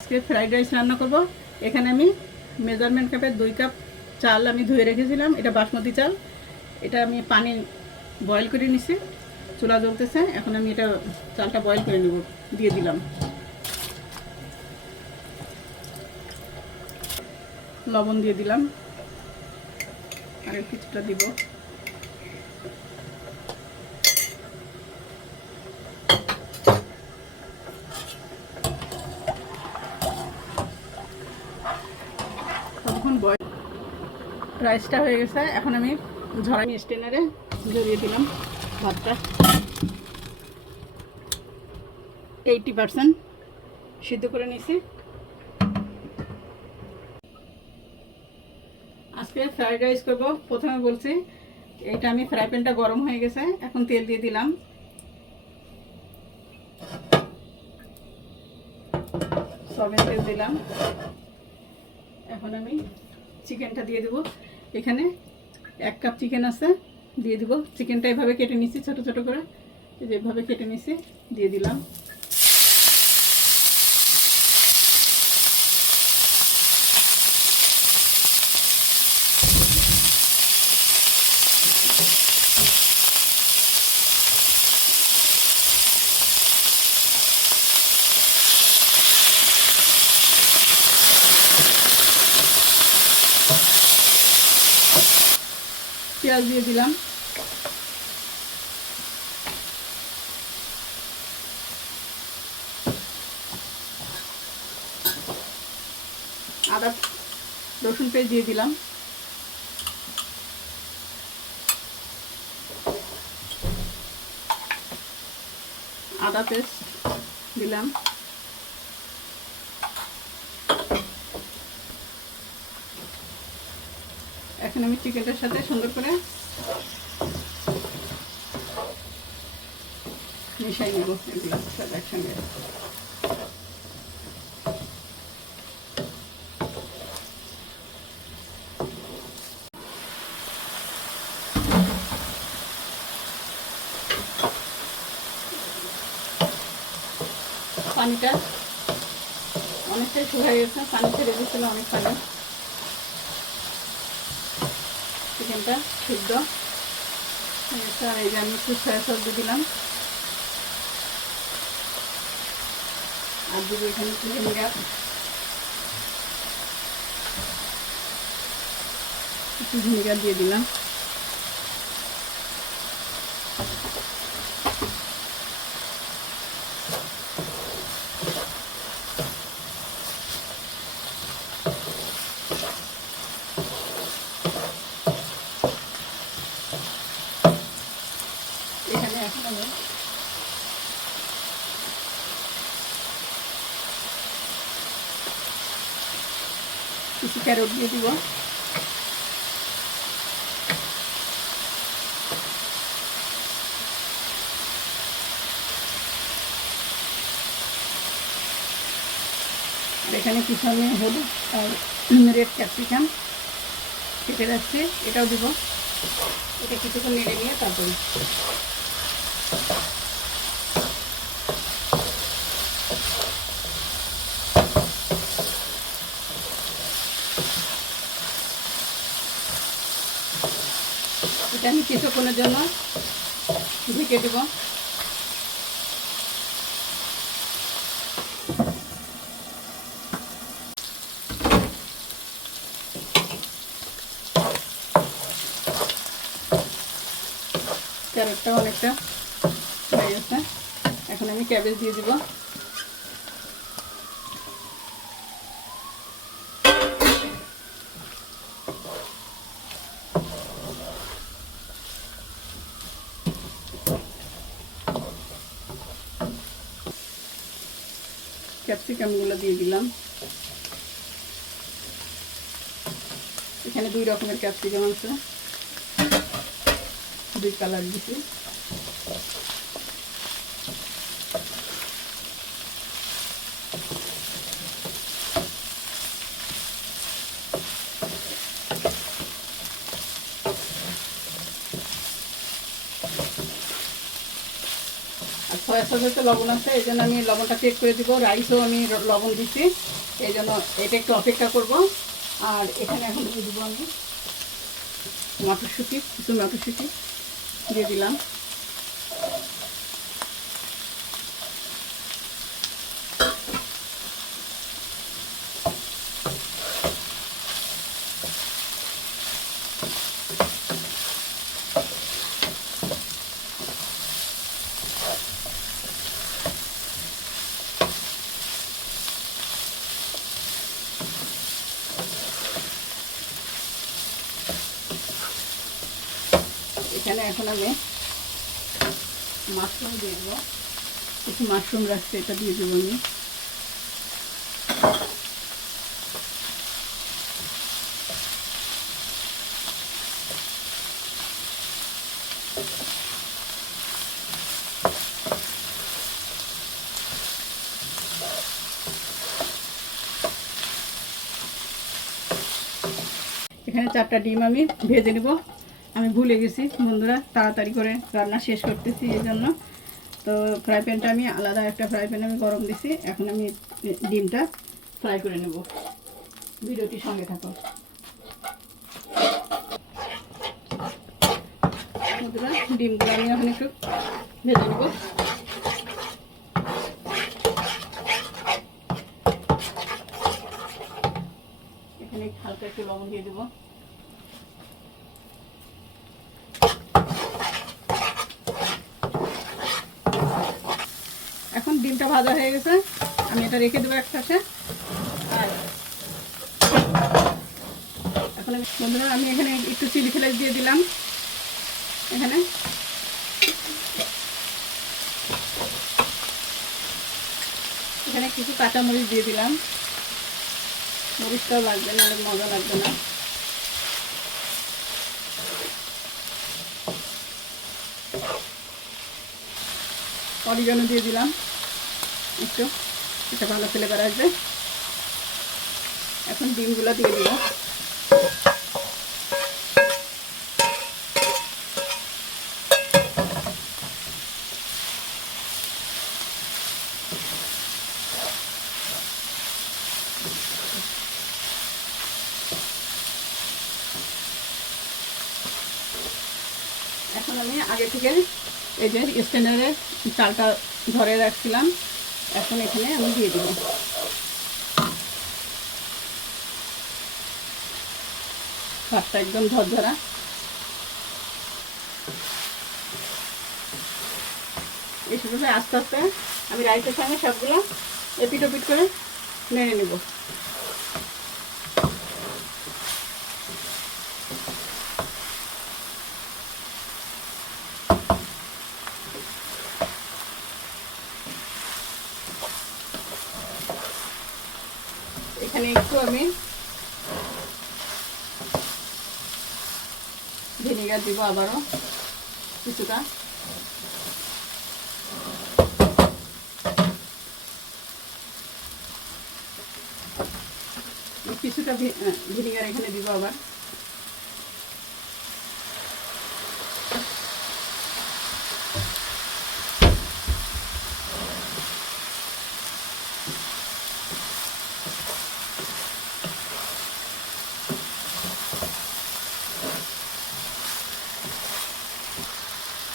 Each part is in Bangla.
আজকে ফ্রাইড রাইস রান্না করব। এখানে আমি মেজারমেন্ট কাপে 2 কাপ চাল আমি ধুয়ে রেখেছিলাম। এটা বাসমতি চাল। এটা আমি পানি বয়েল করে নিছি। চুলা জ্বলতেছে, এখন আমি এটা চালটা বয়েল করে নেব। দিয়ে দিলাম লবণ, দিয়ে দিলাম আর কিছুটা দিব। তখন বয়েল রাইসটা হয়ে গেছে। এখন আমি ঝরাই স্টেনারে জড়িয়ে দিলাম ভাতটা। 80% সিদ্ধ করে নিয়েছি। আজকে ফ্রাইড রাইস করব। প্রথমে বলছি, এটা আমি ফ্রাই প্যানটা গরম হয়ে গেছে, এখন তেল দিয়ে দিলাম। সয়াবিন তেল দিলাম। এখন আমি চিকেনটা দিয়ে দেবো। এখানে 1 কাপ চিকেন আছে, দিয়ে দিব। চিকেনটা এভাবে কেটে নিচ্ছি ছোট ছোট করে, যেভাবে কেটে নিচ্ছি দিয়ে দিলাম। পেঁয়াজ দিয়ে দিলাম। আদা রসুন পেস্ট দিয়ে দিলাম। আদা পেস্ট দিলাম। এখন আমি চিকেনটার সাথে সুন্দর করে মিশাই নেব এগুলো সব একসঙ্গে। পানিটা অনেকটাই শুকিয়ে গেছে, পানি ছেড়ে দিয়েছিল অনেক পানি। চিকেনটা সিদ্ধ হয়ে গেছে। আর এই যে আমি একটু সয়া সস দিয়ে দিলাম। আর দিব এখানে ভিনেগার, একটু ভিনেগার দিয়ে দিলাম। এখানে এখন আমি কিছু ক্যারট দিয়ে দিব। আর এখানে কিছু আমি হলুদ আর রেড ক্যাপসিকাম কেটে রাখছি, এটাও দিব। এটা কিছুক্ষণ নেড়ে নিয়ে তারপরে এটা আমি কিছুক্ষণের জন্য ঢেকে দেব। ক্যারেটটা অনেকটা হয়ে গেছে, এখন আমি ক্যাবেজ দিয়ে দিব। ক্যাপসিকামগুলো দিয়ে দিলাম। এখানে 2 রকমের ক্যাপসিকাম আছে, 2 কালার দিচ্ছি। সয়া সসে লবণ আছে, এই জন্য আমি লবণটা চেক করে দিব। রাইসও আমি লবণ দিচ্ছি, এই জন্য এটা একটু অপেক্ষা করব। আর এখানে এখন দিয়ে দেবো আমি মটরশুঁটি, কিছু মটরশুঁটি দিয়ে দিলাম। এখানে এখন আমি মাশরুম দিয়ে দেবো, কিছু মাশরুম রাখছে, এটা দিয়ে দেবো আমি। এখানে 4টা ডিম আমি ভেজে নেব। আমি ভুলে গেছি বন্ধুরা, তাড়াতাড়ি করে রান্না শেষ করতেছি এই জন্য। তো ফ্রাই প্যানটা আমি আলাদা একটা ফ্রাই প্যান আমি গরম দিছি, এখন আমি ডিমটা ফ্রাই করে নেব। ভিডিওটির সঙ্গে থাকো বন্ধুরা। ডিমগুলো আমি এখন একটু ভেজে নেব। এখানে হালকা একটু লবণ দিয়ে দেবো। এখন ডিমটা ভাজা হয়ে গেছে, আমি এটা রেখে দেবো একসাথে। আর এখন বন্ধুরা আমি এখানে একটু চিলি ফ্লেক্স দিয়ে দিলাম। এখানে এখানে কিছু কাঁচামরিচ দিয়ে দিলাম, মরিচটাও লাগবে, নাহলে মজা লাগবে না। অরিগানো দিয়ে দিলাম একটু, এটা ভালো ফ্লেভার আসবে। এখন ডিমগুলো দিয়ে দিব। এখন আমি আগে থেকে এই যে স্ট্যান্ডারে চালটা ধরে রাখছিলাম, এখন এখানে আমি দিয়ে দিব। ভাতটা একদম ঝরঝরা। এইভাবে আস্তে আস্তে আমি রাইসের সঙ্গে সবগুলো এপিট ওপিট করে নেড়ে নেব। এখানে একটু আমি ভিনেগার দিব, আবারও কিছুটা। কিছুটা ভিনেগার এখানে দিব আবার।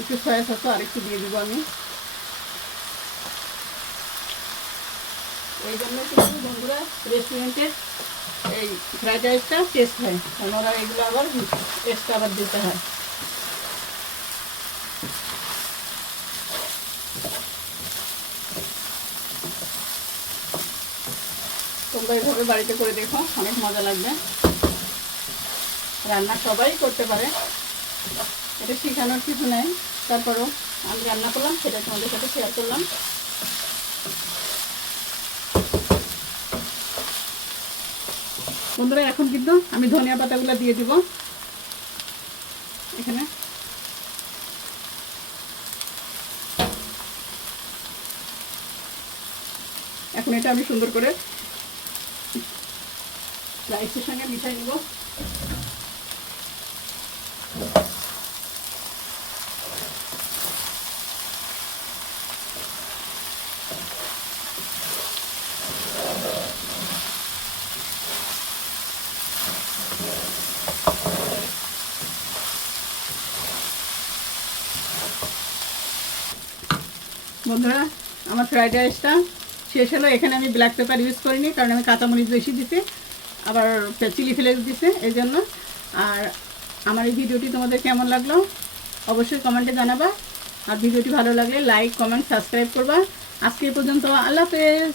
একটু সয়া সস আর একটু দিয়ে দিব আমি। এই জন্য কিন্তু বন্ধুরা রেস্টুরেন্টের এই ফ্রাইড রাইসটা টেস্ট হয়, আমরা এগুলো আবার টেস্টটা আবার দিতে হয়। তোমরা এইভাবে বাড়িতে করে দেখো, অনেক মজা লাগবে। রান্না সবাই করতে পারে, এটা শেখানোর কিছু নেই। তারপরেও আমি রান্না করলাম, সেটা তোমাদের সাথে শেয়ার করলাম। বন্ধুরা এখন কিন্তু আমি ধনিয়া পাতাগুলো দিয়ে দিব এখানে। এখন এটা আমি সুন্দর করে রাইসের সঙ্গে মিশিয়ে নিব। বন্ধুরা আমার ফ্রাইড রাইসটা শেষ হলো। এখানে আমি ব্ল্যাক পেপার ইউজ করিনি, কারণ আমি কাঁচামরিচ বেশি দিতে, আবার চিলি ফ্লেক্স দিতে, এই জন্য। আর আমার এই ভিডিওটি তোমাদের কেমন লাগলো অবশ্যই কমেন্টে জানাবা। আর ভিডিওটি ভালো লাগলে লাইক, কমেন্ট, সাবস্ক্রাইব করবা। আজকে এই পর্যন্ত, আল্লাহ হাফেজ।